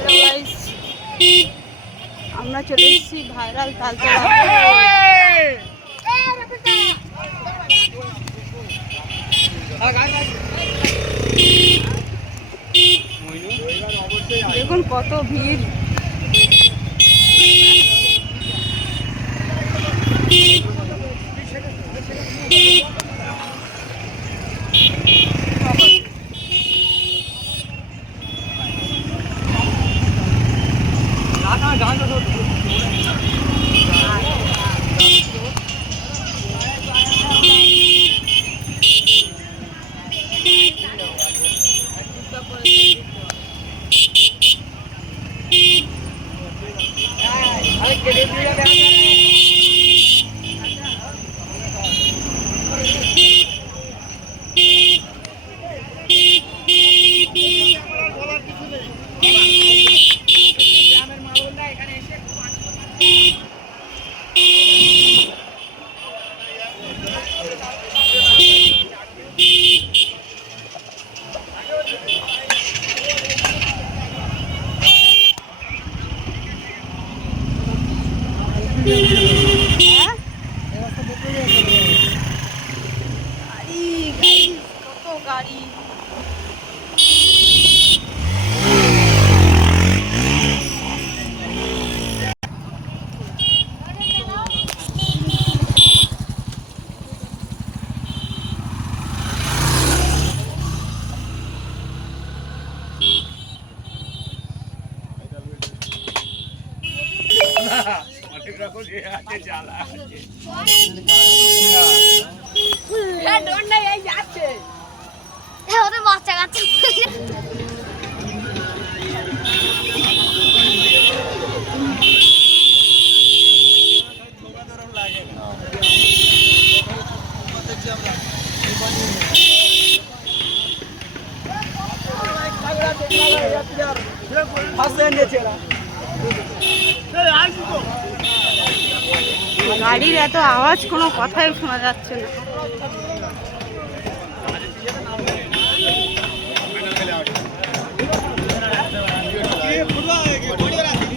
Hello guys, আমরা চলে এসেছি ভাইরাল তালতলা। দেখুন কত ভিড়। গাড়ি ওদের বাচ্চা কাচ্চা গাড়ির এত আওয়াজ, কোনো কথাই শোনা যাচ্ছে না।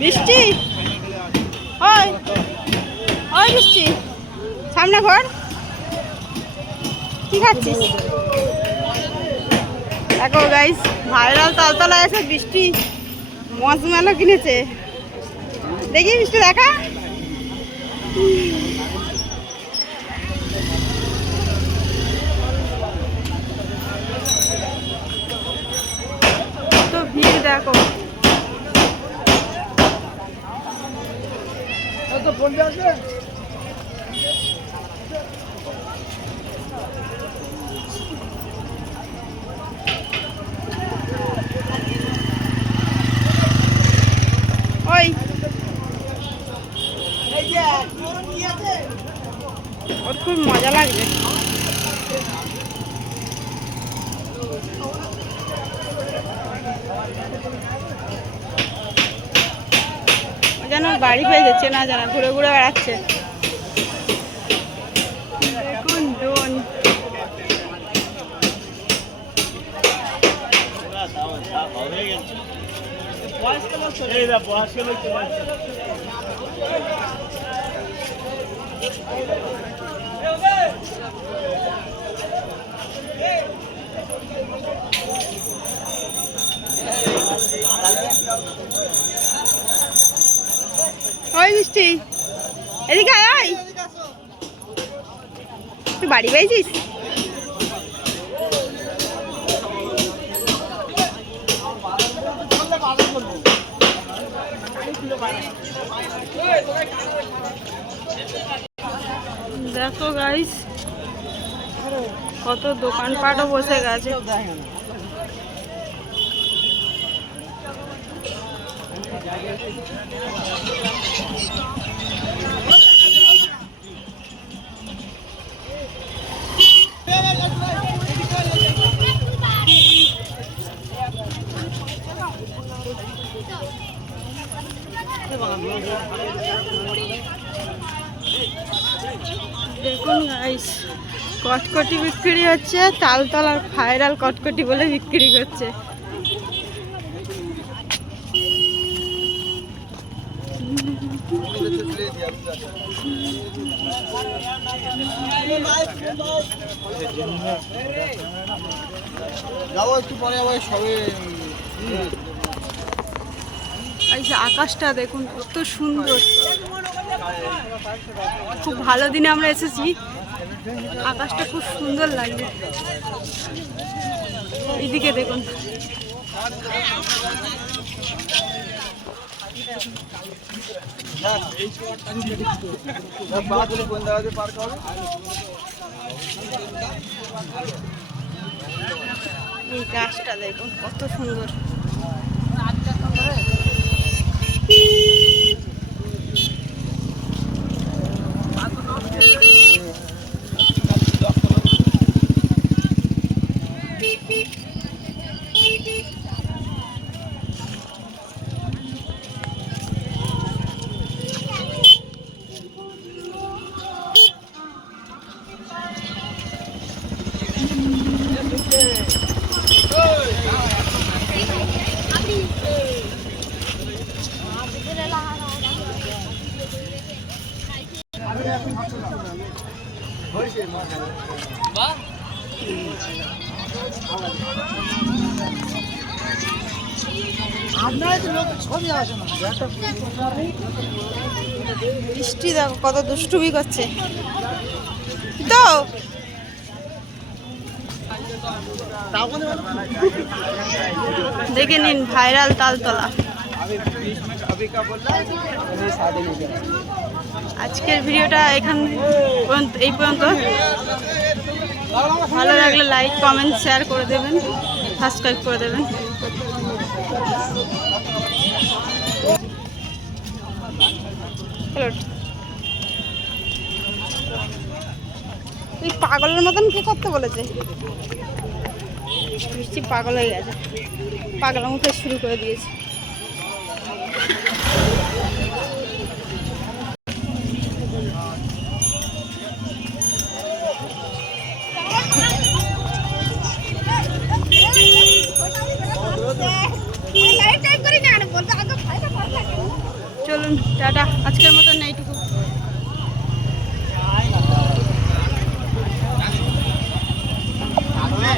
বৃষ্টি, ওই ওই বৃষ্টি, সামনে ঘর, কি খাচ্ছিস? দেখো গাইস, ভাইরাল তালতলা এসে বৃষ্টি মজমেলো কিনেছে। দেখি বৃষ্টি, দেখা কত ভিড়, দেখো ওই ওর খুব মজা লাগছে। যেন বাড়ি পেয়ে যাচ্ছে না, জানা ঘুরে ঘুরে বেড়াচ্ছে। দেখুন ডোন, ওই মিষ্টি, এদিকে আয়, আয়। তুই বাড়ি পেয়েছিস? দেখো গাইস, কত দোকানপাটও বসে গেছে। দেখুন গাইস, কটকটি বিক্রি হচ্ছে, তালতলার ভাইরাল কটকটি বলে বিক্রি করছে। যাবো একটু পরে আবার সবে। এই যে আকাশটা দেখুন কত সুন্দর, খুব ভালো দিনে আমরা এসেছি, আকাশটা খুব সুন্দর লাগছে। এইদিকে দেখুন এই গাছটা দেখুন কত সুন্দর। বৃষ্টি দেখো কত দুষ্টুমি করছে তো। দেখে নিন ভাইরাল তালতলা। আজকের ভিডিওটা এই পর্যন্ত। ভালো লাগলে লাইক কমেন্ট শেয়ার করে দেবেন, সাবস্ক্রাইব করে দেবেন। তুই পাগলের মতন কি করতে বলেছে? বৃষ্টি পাগল হয়ে গেছে, পাগলা মুখে শুরু করে দিয়েছে। চলুন টাটা, আজকের মতন এইটুকু।